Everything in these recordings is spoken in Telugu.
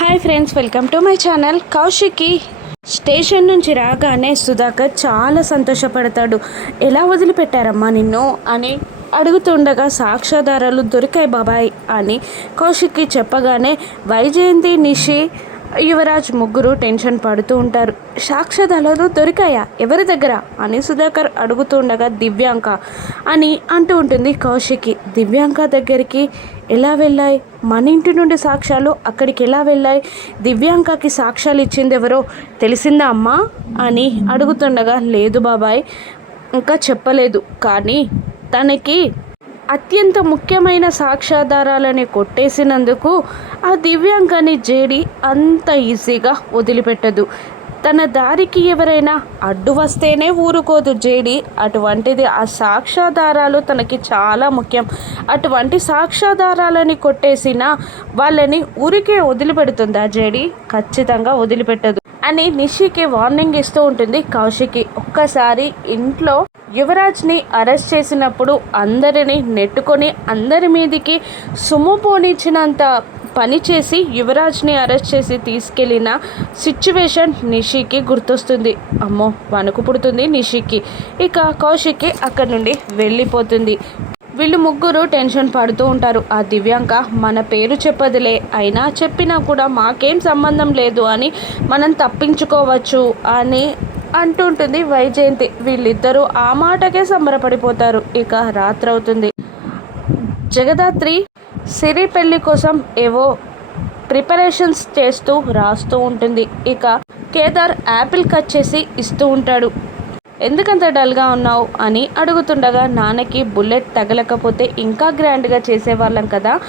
Hi friends welcome to my channel Kaushiki station నుంచి రాగానే సుధాకర్ చాలా సంతోషపడతాడు. ఎలా వదిలిపెట్టారమ్మా నిన్ను అని అడుగుతుండగా సాక్ష్యాధారాలు దొరికాయి బాబాయ్ అని కౌశిక్కి చెప్పగానే వైజయంతి నిషి యువరాజ్ ముగ్గురు టెన్షన్ పడుతూ ఉంటారు. సాక్ష్యాధారాలు దొరికాయా? ఎవరి దగ్గర? అని సుధాకర్ అడుగుతుండగా దివ్యాంక. అని అంటూ ఉంటుంది కౌశికి. దివ్యాంక దగ్గరికి ఎలా వెళ్ళాయి? మన ఇంటి నుండి సాక్ష్యాలు అక్కడికి ఎలా వెళ్ళాయి? దివ్యాంకకి సాక్ష్యాలు ఇచ్చింది ఎవరో తెలిసిందా అమ్మా? అని అడుగుతుండగా లేదు బాబాయ్ ఇంకా చెప్పలేదు. కానీ తనకి అత్యంత ముఖ్యమైన సాక్ష్యాధారాలని కొట్టేసినందుకు ఆ దివ్యాంగాన్ని జేడి అంత ఈజీగా వదిలిపెట్టదు. తన దారికి ఎవరైనా అడ్డు వస్తేనే ఊరుకోదు జేడి. అటువంటిది ఆ సాక్ష్యాధారాలు తనకి చాలా ముఖ్యం. అటువంటి సాక్ష్యాధారాలని కొట్టేసిన వాళ్ళని ఊరికే వదిలిపెడుతుందా జేడి? ఖచ్చితంగా వదిలిపెట్టదు. అని నిషికి వార్నింగ్ ఇస్తూ ఉంటుంది కౌశికి. ఒక్కసారి ఇంట్లో యువరాజ్ని అరెస్ట్ చేసినప్పుడు అందరిని నెట్టుకొని అందరి మీదికి సుమ్ము పోనిచ్చినంత పని చేసి యువరాజ్ని అరెస్ట్ చేసి తీసుకెళ్ళిన సిచ్యువేషన్ నిషికి గుర్తొస్తుంది. అమ్మో వణుకు పుడుతుంది నిషికి. ఇక కౌశిక్కి అక్కడి నుండి వెళ్ళిపోతుంది. వీళ్ళు ముగ్గురు టెన్షన్ పడుతూ ఉంటారు. ఆ దివ్యాంక మన పేరు చెప్పదులే అయినా చెప్పినా కూడా మాకేం సంబంధం లేదు అని మనం తప్పించుకోవచ్చు అని అంటుంటుంది వైజయంతి. వీళ్ళిద్దరూ ఆ మాటకే సంబరపడిపోతారు. ఇక రాత్రి అవుతుంది జగదాత్రి సిరి పెళ్ళి కోసం ఏవో ప్రిపరేషన్స్ చేస్తూ రాస్తూ ఉంటుంది. ఇక కేదార్ యాపిల్ కట్ చేసి ఇస్తూ ఉంటాడు. ఎందుకంత డల్గా ఉన్నావు? అని అడుగుతుండగా నాన్నకి బుల్లెట్ తగలకపోతే ఇంకా గ్రాండ్గా చేసేవాళ్ళం కదా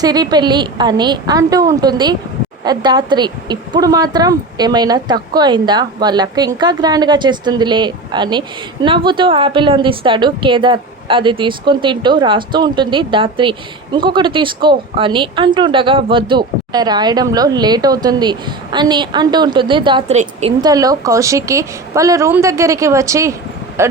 సిరి పెళ్ళి అని అంటూ ఉంటుంది. దాత్రి ఇప్పుడు మాత్రం ఏమైనా తక్కువ అయిందా? వాళ్ళక్క ఇంకా గ్రాండ్గా చేస్తుందిలే అని నవ్వుతూ ఆపిల్ అందిస్తాడు. కేదార్ అది తీసుకొని తింటూ రాస్తూ ఉంటుంది దాత్రి ఇంకొకటి తీసుకో అని అంటుండగా వద్దు రాయడంలో లేట్ అవుతుంది అని అంటూ ఉంటుంది దాత్రి ఇంతలో కౌశికి వాళ్ళ రూమ్ దగ్గరికి వచ్చి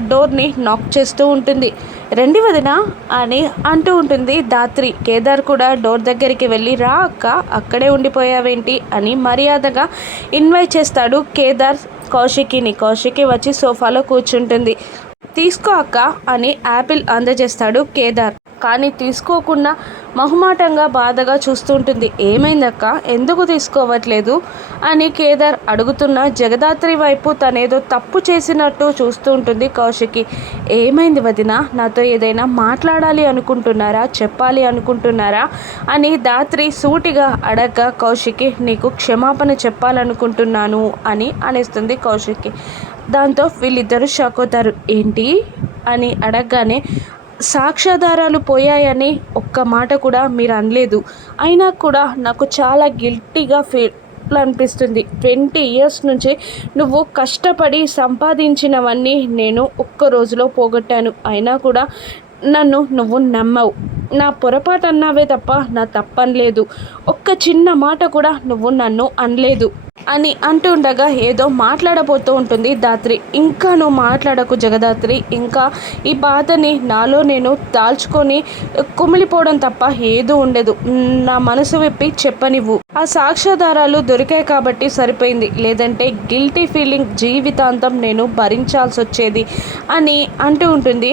డోర్ని నాక్ చేస్తూ ఉంటుంది. రండి వదిన అని అంటూ ఉంటుంది దాత్రి కేదార్ కూడా డోర్ దగ్గరికి వెళ్ళి రా అక్క అక్కడే ఉండిపోయావేంటి? అని మర్యాదగా ఇన్వైట్ చేస్తాడు కేదార్ కౌశికిని. కౌశికి వచ్చి సోఫాలో కూర్చుంటుంది. తీసుకో అక్క అని యాపిల్ అందజేస్తాడు కేదార్. కానీ తీసుకోకుండా మొహమాటంగా బాధగా చూస్తుంటుంది. ఏమైందక్క? ఎందుకు తీసుకోవట్లేదు? అని కేదార్ అడుగుతున్న జగదాత్రి వైపు తనేదో తప్పు చేసినట్టు చూస్తూ ఉంటుంది కౌశికి. ఏమైంది వదిన? నాతో ఏదైనా మాట్లాడాలి అనుకుంటున్నారా? చెప్పాలి అనుకుంటున్నారా? అని దాత్రి సూటిగా అడగ కౌశికి నీకు క్షమాపణ చెప్పాలనుకుంటున్నాను అని అనేస్తుంది కౌశికి. దాంతో వీళ్ళిద్దరూ షాక్ అవుతారు. ఏంటి? అని అడగగానే సాక్ష్యాధారాలు పోయాయని ఒక్క మాట కూడా మీరు అనలేదు. అయినా కూడా నాకు చాలా గిల్టీగా ఫీల్ అనిపిస్తుంది. ట్వంటీ ఇయర్స్ నుంచి నువ్వు కష్టపడి సంపాదించినవన్నీ నేను ఒక్క రోజులో పోగొట్టాను. అయినా కూడా నన్ను నువ్వు నమ్మవు. నా పొరపాటు అన్నావే తప్ప నా తప్పనలేదు. ఒక్క చిన్న మాట కూడా నువ్వు నన్ను అనలేదు. అని అంటుండగా ఏదో మాట్లాడబోతూ ఉంటుంది దాత్రి. ఇంకా నువ్వు మాట్లాడకు జగదాత్రి. ఇంకా ఈ బాధని నాలో నేను దాల్చుకొని కుమిలిపోవడం తప్ప ఏదో ఉండదు. నా మనసు విప్పి చెప్పనివ్వు. ఆ సాక్ష్యాధారాలు దొరికాయి కాబట్టి సరిపోయింది. లేదంటే గిల్టీ ఫీలింగ్ జీవితాంతం నేను భరించాల్సి వచ్చేది అని అంటూ ఉంటుంది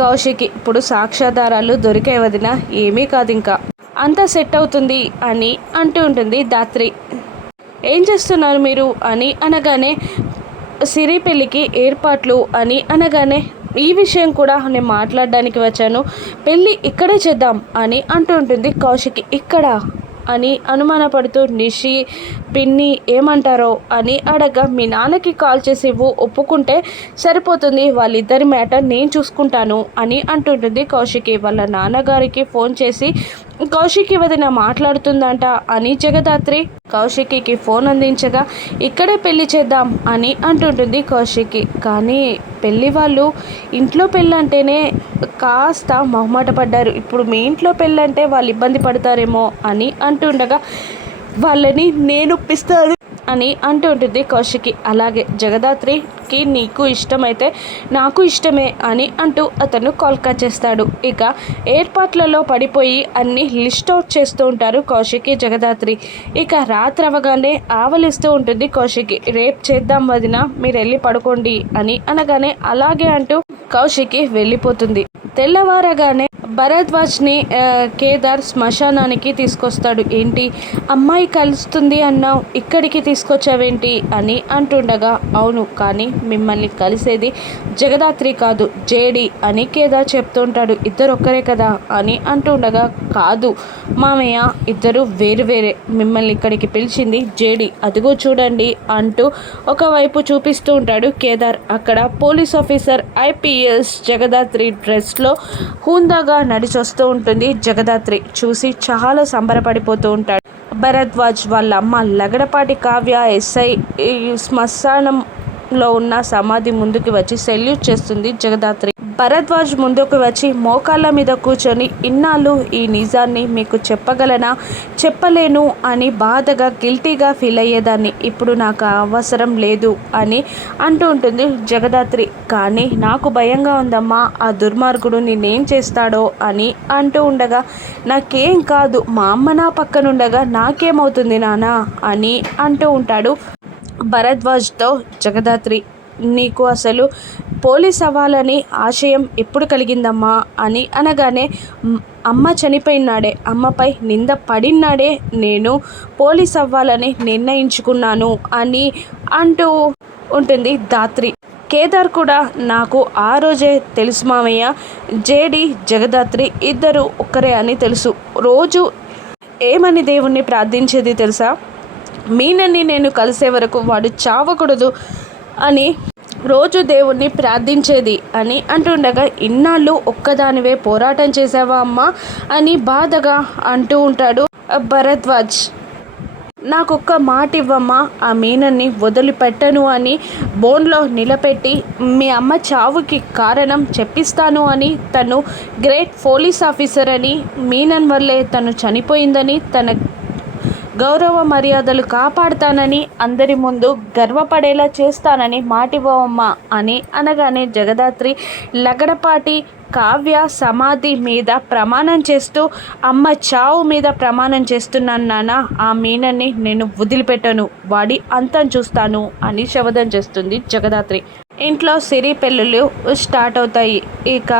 కౌశికి. ఇప్పుడు సాక్ష్యాధారాలు దొరికే వదిన ఏమీ కాదు ఇంకా అంతా సెట్ అవుతుంది అని అంటూ ఉంటుంది దాత్రి. ఏం చేస్తున్నారు మీరు? అని అనగానే సిరి పెళ్ళికి ఏర్పాట్లు అని అనగానే ఈ విషయం కూడా నేను మాట్లాడడానికి వచ్చాను. పెళ్ళి ఇక్కడే చేద్దాం అని అంటుంటుంది కౌశిక్. ఇక్కడ? అని అనుమానపడుతూ నిషి పిన్ని ఏమంటారో అని అడగ మీ నాన్నకి కాల్ చేసి ఇవ్వు ఒప్పుకుంటే సరిపోతుంది వాళ్ళిద్దరి మ్యాటర్ నేను చూసుకుంటాను అని అంటుంటుంది కౌశికి. వాళ్ళ నాన్నగారికి ఫోన్ చేసి కౌశికి వదిన మాట్లాడుతుందంట అని జగదాత్రి కౌశికి ఫోన్ అందించగా ఇక్కడే పెళ్ళి చేద్దాం అని అంటుంటుంది కౌశికి కానీ పెళ్ళి వాళ్ళు ఇంట్లో పెళ్ళి అంటేనే కాస్త మొహమాట పడ్డారు. ఇప్పుడు మీ ఇంట్లో పెళ్ళి అంటే వాళ్ళు ఇబ్బంది పడతారేమో అని అంటుండగా వాళ్ళని నేను ఒప్పిస్తాను. అని అంటూ ఉంటుంది కౌశికి. అలాగే జగదాత్రికి నీకు ఇష్టమైతే నాకు ఇష్టమే అని అంటూ అతను కాల్ కట్ చేస్తాడు. ఇక ఏర్పాట్లలో పడిపోయి అన్ని లిస్ట్ అవుట్ చేస్తూ ఉంటారు కౌశికి జగదాత్రి. ఇక రాత్రి అవగానే ఆవలిస్తూ ఉంటుంది కౌశికి. రేపు చేద్దాం వదిన మీరు వెళ్ళి పడుకోండి అని అనగానే అలాగే అంటూ కౌశికి వెళ్ళిపోతుంది. తెల్లవారగానే భరద్వాజ్ని కేదార్ శ్మశానానికి తీసుకొస్తాడు. ఏంటి? అమ్మాయి కలుస్తుంది అన్నావు ఇక్కడికి తీసుకొచ్చావేంటి? అని అంటుండగా అవును కానీ మిమ్మల్ని కలిసేది జగదాత్రి కాదు జేడి అని కేదార్ చెప్తుంటాడు ఇద్దరు ఒక్కరే కదా? అని అంటుండగా కాదు మామయ్య ఇద్దరు వేరు వేరే. మిమ్మల్ని ఇక్కడికి పిలిచింది జేడి. అదిగో చూడండి అంటూ ఒకవైపు చూపిస్తూ ఉంటాడు కేదార్. అక్కడ పోలీస్ ఆఫీసర్ ఐపీఎస్ జగదాత్రి డ్రెస్లో హుందాగా నడిచొస్తూ ఉంటుంది జగదాత్రి. చూసి చాలా సంబరపడిపోతూ ఉంటాడు. భరద్వాజ్ వాళ్ళ అమ్మ లగడపాటి కావ్య ఎస్ఐ ఈ శ్మశానంలో ఉన్న సమాధి ముందుకు వచ్చి సెల్యూట్ చేస్తుంది జగదాత్రి. భరద్వాజ్ ముందుకు వచ్చి మోకాళ్ళ మీద కూర్చొని ఇన్నాళ్ళు ఈ నిజాన్ని మీకు చెప్పగలనా? చెప్పలేను అని బాధగా గిల్టీగా ఫీల్ అయ్యేదాన్ని ఇప్పుడు నాకు అవసరం లేదు అని అంటూ ఉంటుంది జగదాత్రి. కానీ నాకు భయంగా ఉందమ్మా ఆ దుర్మార్గుడు నేనేం చేస్తాడో అని అంటూ ఉండగా నాకేం కాదు మా అమ్మ నా పక్కనుండగా నాకేమవుతుంది నానా అని అంటూ ఉంటాడు భరద్వాజ్తో జగదాత్రి. నీకు అసలు పోలీస్ అవ్వాలని ఆశయం ఎప్పుడు కలిగిందమ్మా? అని అనగానే అమ్మ చనిపోయినాడే. అమ్మపై నింద పడినాడే నేను. పోలీస్ అవ్వాలని నిర్ణయించుకున్నాను అని అంటూ ఉంటుంది దాత్రి కేదార్ కూడా నాకు ఆ రోజే తెలుసు మామయ్య. జేడి జగదాత్రి ఇద్దరు ఒక్కరే అని తెలుసు. రోజు ఏమని దేవుణ్ణి ప్రార్థించేది తెలుసా? మీనన్ని నేను కలిసే వరకు వాడు చావకూడదు అని రోజు దేవుణ్ణి ప్రార్థించేది అని అంటుండగా ఇన్నాళ్ళు ఒక్కదానివే పోరాటం చేసావా అమ్మా? అని బాధగా అంటూ ఉంటాడు భరద్వాజ్. నాకొక్క మాట ఇవ్వమ్మా ఆ మీనన్ని వదిలిపెట్టను అని బోన్లో నిలబెట్టి మీ అమ్మ చావుకి కారణం చెప్పిస్తాను అని తను గ్రేట్ పోలీస్ ఆఫీసర్ అని మీనన్ వల్లే తను చనిపోయిందని తన గౌరవ మర్యాదలు కాపాడుతానని అందరి ముందు గర్వపడేలా చేస్తానని మాటివ్వమ్మా అని అనగానే జగదాత్రి లగడపాటి కావ్య సమాధి మీద ప్రమాణం చేస్తూ అమ్మ చావు మీద ప్రమాణం చేస్తున్నాను నాన్న ఆ మీనని నేను వదిలిపెట్టను వాడి అంతం చూస్తాను అని శవదం చేస్తుంది జగదాత్రి. ఇంట్లో సిరి పెళ్ళిళ్ళు స్టార్ట్ అవుతాయి. ఇక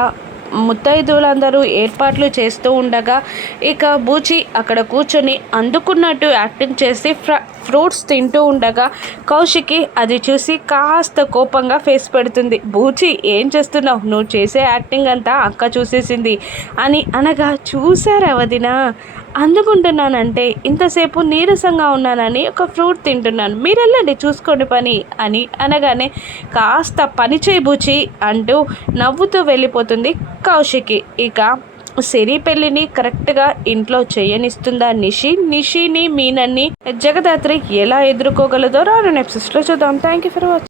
ముత్తైదులందరూ ఏర్పాట్లు చేస్తూ ఉండగా ఇక బూచి అక్కడ కూర్చొని అందుకున్నట్టు యాక్టింగ్ చేసి ఫ్ర ఫ్రూట్స్ తింటూ ఉండగా కౌశికి అది చూసి కాస్త కోపంగా ఫేస్ పెడుతుంది. బూచి ఏం చేస్తున్నావు? నువ్వు చేసే యాక్టింగ్ అంతా అక్క చూసేసింది అని అనగా చూసారా వదినా? అందుకుంటున్నానంటే ఇంతసేపు నీరసంగా ఉన్నానని ఒక ఫ్రూట్ తింటున్నాను. మీరు వెళ్ళండి చూసుకోండి పని అని అనగానే కాస్త పని చేయబూచి అంటూ నవ్వుతూ వెళ్ళిపోతుంది కౌశికి. ఇక సిరి పెళ్ళిని కరెక్ట్గా ఇంట్లో చేయనిస్తుందా నిషి? నిషిని మీనన్ని జగదాత్రి ఎలా ఎదుర్కోగలదో రాను ఎపిసోడ్స్లో చూద్దాం. Thank you for watching